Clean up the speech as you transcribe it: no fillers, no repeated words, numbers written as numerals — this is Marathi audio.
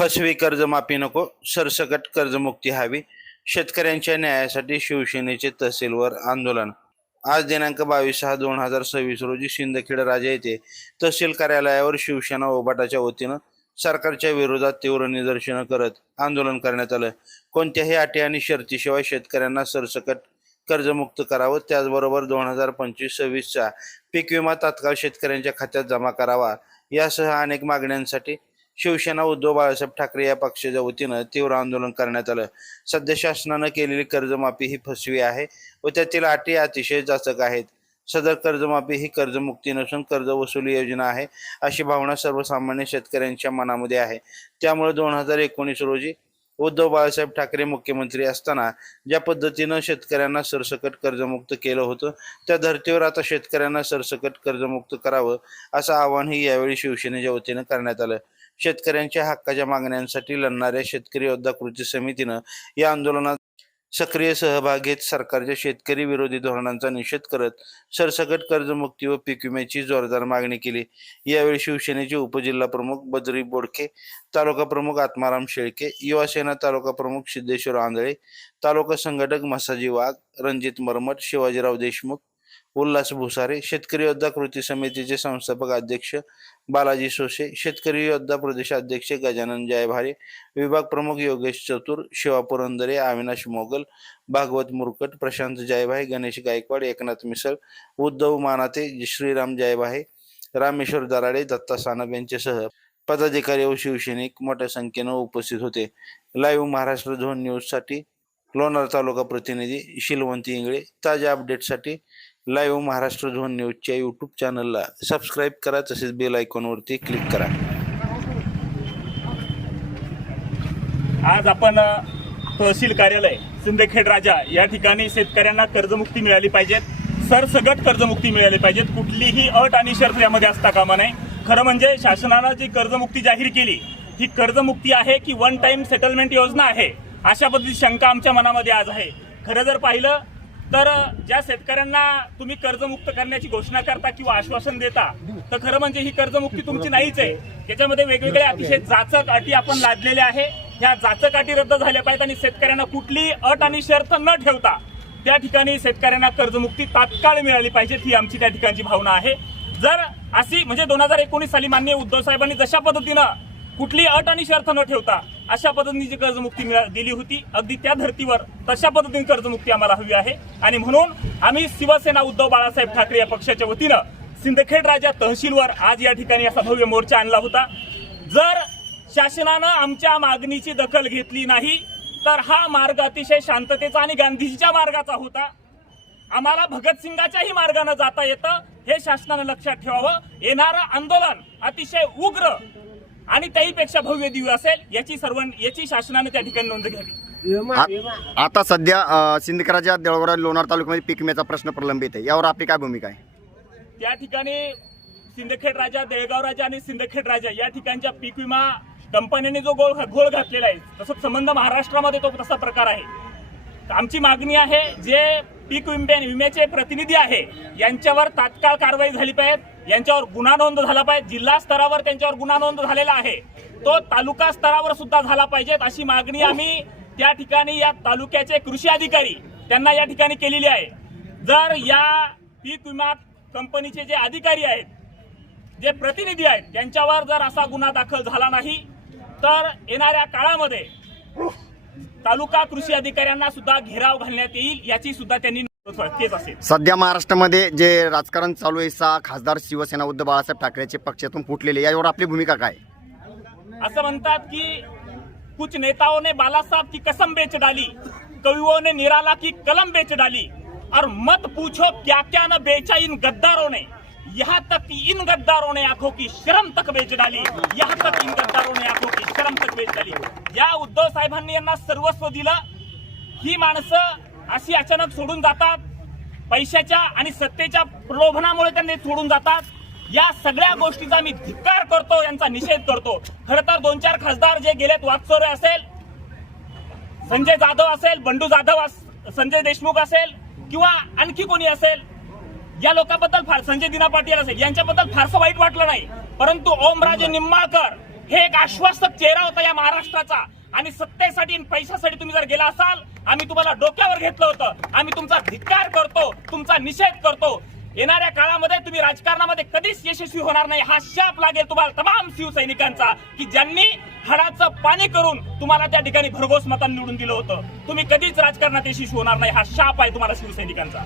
फसवी कर्जमाफी नको, सरसकट कर्जमुक्ती हवी. शेतकऱ्यांच्या न्यायासाठी शिवसेनेचे तहसीलवर आंदोलन. आज दिनांक 22/6/2026 रोजी शिंदखेड राजा येथे तहसील कार्यालयावर शिवसेना उभाटाच्या वतीनं सरकारच्या विरोधात तीव्र निदर्शनं करत आंदोलन करण्यात आलं. कोणत्याही अटी आणि शर्तीशिवाय शेतकऱ्यांना सरसकट कर्जमुक्त करावं, त्याचबरोबर 2025-26चा पीक विमा तात्काळ शेतकऱ्यांच्या खात्यात जमा करावा, यासह अनेक मागण्यांसाठी शिवसेना उद्धव बाळासाहेब ठाकरे या पक्षाच्या वतीनं तीव्र आंदोलन करण्यात आलं. सध्या शासनानं केलेली कर्जमाफी ही फसवी आहे व त्यातील अटी अतिशय जाचक आहेत. सदर कर्जमाफी ही कर्जमुक्ती नसून कर्जवसुली योजना आहे, अशी भावना सर्वसामान्य शेतकऱ्यांच्या मनामध्ये आहे. त्यामुळे 2019 रोजी उद्धव बाळासाहेब ठाकरे मुख्यमंत्री असताना ज्या पद्धतीनं शेतकऱ्यांना सरसकट कर्जमुक्त केलं होतं, त्या धर्तीवर आता शेतकऱ्यांना सरसकट कर्जमुक्त करावं असं आवाहनही यावेळी शिवसेनेच्या वतीनं करण्यात आलं. शेतकऱ्यांच्या हक्काच्या मागण्यांसाठी लढणाऱ्या शेतकरी योद्धा कृती समितीनं या आंदोलनात सक्रिय सहभाग घेत सरकारच्या शेतकरी विरोधी धोरणांचा निषेध करत सरसकट कर्जमुक्ती व पीक विम्याची जोरदार मागणी केली. यावेळी शिवसेनेचे उपजिल्हा प्रमुख बद्री बोडके, तालुका प्रमुख आत्माराम शेळके, युवासेना तालुका प्रमुख सिद्धेश्वर आंधळे, तालुका संघटक मसाजी वाघ, रणजित मरमट, शिवाजीराव देशमुख, उल्हास भुसारे, शेतकरी योद्धा कृती समितीचे संस्थापक अध्यक्ष बालाजी सोसे, शेतकरी योद्धा प्रदेशाध्यक्ष गजानन जयभारे, विभाग प्रमुख योगेश चतुर, शिवा पुरंदरे, अविनाश मोगल, भागवत मुरकट, प्रशांत जयभाई, गणेश गायकवाड, एकनाथ मिसळ, उद्धव मानाते, श्रीराम जयभाई, रामेश्वर दराडे, दत्ता सानप यांच्यासह पदाधिकारी व शिवसैनिक मोठ्या संख्येनं उपस्थित होते. लाईव्ह महाराष्ट्र झोन न्यूजसाठी लोणार तालुका प्रतिनिधी शिलवंती इंगळे. ताज्या अपडेटसाठी लाईव्ह महाराष्ट्र झोन न्यूजच्या यूट्यूब चॅनलला सबस्क्राईब करा, तसेच बेल आयकॉनवरती क्लिक करा. आज आपण तहसील कार्यालय सिंदखेड राजा या ठिकाणी शेतकऱ्यांना कर्जमुक्ती मिळाली पाहिजे, सरसगट कर्जमुक्ती मिळाली पाहिजे. कुठलीही अट आणि शर्त यामध्ये असता कामा नये. खरं म्हणजे शासनानं जी कर्जमुक्ती जाहीर केली ही कर्जमुक्ती आहे की वन टाइम सेटलमेंट योजना आहे, अशा पद्धतीची शंका आमच्या मनामध्ये आज आहे. खरं जर पाहिलं तर ज्या शेतकऱ्यांना तुम्ही कर्जमुक्त करण्याची घोषणा करता किंवा आश्वासन देता, तर खरं म्हणजे ही कर्जमुक्ती तुमची नाहीच आहे. त्याच्यामध्ये वेगवेगळे अतिशय जाचक अटी आपण लादलेल्या आहे. ह्या जाचक अटी रद्द झाल्या पाहिजेत आणि शेतकऱ्यांना कुठलीही अट आणि शर्त न ठेवता त्या ठिकाणी शेतकऱ्यांना कर्जमुक्ती तात्काळ मिळाली पाहिजे, ही आमची त्या ठिकाणची भावना आहे. जर अशी म्हणजे 2019 साली माननीय उद्धव साहेबांनी जशा पद्धतीनं कुठली अट आणि शर्त न ठेवता अशा पद्धतीने जी कर्जमुक्ती दिली होती, अगदी त्या धर्तीवर तशा पद्धतीने कर्जमुक्ती आम्हाला हवी आहे. आणि म्हणून आम्ही शिवसेना उद्धव बाळासाहेब ठाकरे या पक्षाच्या वतीनं सिंदखेड राजा तहसीलवर आज या ठिकाणी असा भव्य मोर्चा आणला होता. जर शासनानं आमच्या मागणीची दखल घेतली नाही तर हा मार्ग अतिशय शांततेचा आणि गांधीजीच्या मार्गाचा होता. आम्हाला भगतसिंगाच्याही मार्गाने जाता येतं, हे शासनानं लक्षात ठेवावं. येणारं आंदोलन अतिशय उग्र आणि त्याहीपेक्षा भव्य दिव्य असेल, याची शासनाने त्या ठिकाणी नोंद घ्यावी. आता सध्या सिंदखेडच्या देवळा लोणार तालुक्यामध्ये पीक विम्याचा प्रश्न प्रलंबित आहे, यावर आपली काय भूमिका आहे? त्या ठिकाणी सिंदखेड राजा, देळगाव राजा आणि सिंदखेड राजा या ठिकाणच्या पीक विमा कंपन्यांनी जो घोळ घातलेला आहे, तसं संबंध महाराष्ट्रामध्ये तो तसा प्रकार आहे. आमची मागणी आहे, जे पीक विम्याचे प्रतिनिधी आहे यांच्यावर तात्काळ कारवाई झाली पाहिजे, यांच्यावर गुन्हा नोंद झाला पाहिजे. जिल्हा स्तरावर त्यांच्यावर गुन्हा नोंद झालेला आहे, तो तालुका स्तरावर सुद्धा झाला पाहिजे, अशी मागणी आम्ही त्या ठिकाणी या तालुक्याचे कृषी अधिकारी त्यांना या ठिकाणी केलेली आहे. जर या पीक विमा कंपनीचे जे अधिकारी आहेत, जे प्रतिनिधी आहेत, त्यांच्यावर जर असा गुन्हा दाखल झाला नाही तर येणाऱ्या काळामध्ये तालुका कृषी अधिकाऱ्यांना सुद्धा घेराव घालण्यात येईल, याची सुद्धा त्यांनी केस असेल. सध्या महाराष्ट्रामध्ये जे राजकारण चालू आहे, 6 खासदार शिवसेना उद्धव बाळासाहेब ठाकरेचे पक्षातून फुटलेले, यावर आपली भूमिका काय? असं म्हणतात की कुछ नेताओं ने बाला साहब की कसम बेच डाली, कवियों ने निराला की कलम बेच डाली, और मत पूछो क्या क्या न बेचा इन गद्दारों ने, यहाँ तक कि इन गद्दारों ने आंखों की शर्म तक बेच डाली, यहाँ तक इन गद्दारों ने आंखों की शर्म तक बेच डाली. या उद्धव साहेबांनी यांना सर्वस्व दिलं, ही माणसं अशी अचानक सोडून जातात, पैशाच्या आणि सत्तेच्या प्रलोभनामुळे त्यांनी सोडून जातात. या सगळ्या गोष्टीचा मी धिक्कार करतो, यांचा निषेध करतो. खरं तर 2-4 खासदार जे गेलेत, वाकचौरे असेल, संजय जाधव असेल, बंडू जाधव, संजय देशमुख असेल किंवा आणखी कोणी असेल, या लोकांबद्दल संजय दिना पाटील असेल, यांच्याबद्दल फारसं वाईट वाटलं नाही. परंतु ओमराजे निंबाळकर हे एक आश्वासक चेहरा होता या महाराष्ट्राचा. आणि सत्तेसाठी आणि पैशासाठी तुम्ही जर गेला असाल, आम्ही तुम्हाला डोक्यावर घेतलं होतं. आम्ही तुमचा धिक्कार करतो, तुमचा निषेध करतो. येणाऱ्या काळामध्ये तुम्ही राजकारणामध्ये कधीच यशस्वी होणार नाही, हा शाप लागेल तुम्हाला तमाम शिवसैनिकांचा, की ज्यांनी हाडाचं पाणी करून तुम्हाला त्या ठिकाणी भरघोस मतांनी निवडून दिलं होतं. तुम्ही कधीच राजकारणात यशस्वी होणार नाही, हा शाप आहे तुम्हाला शिवसैनिकांचा.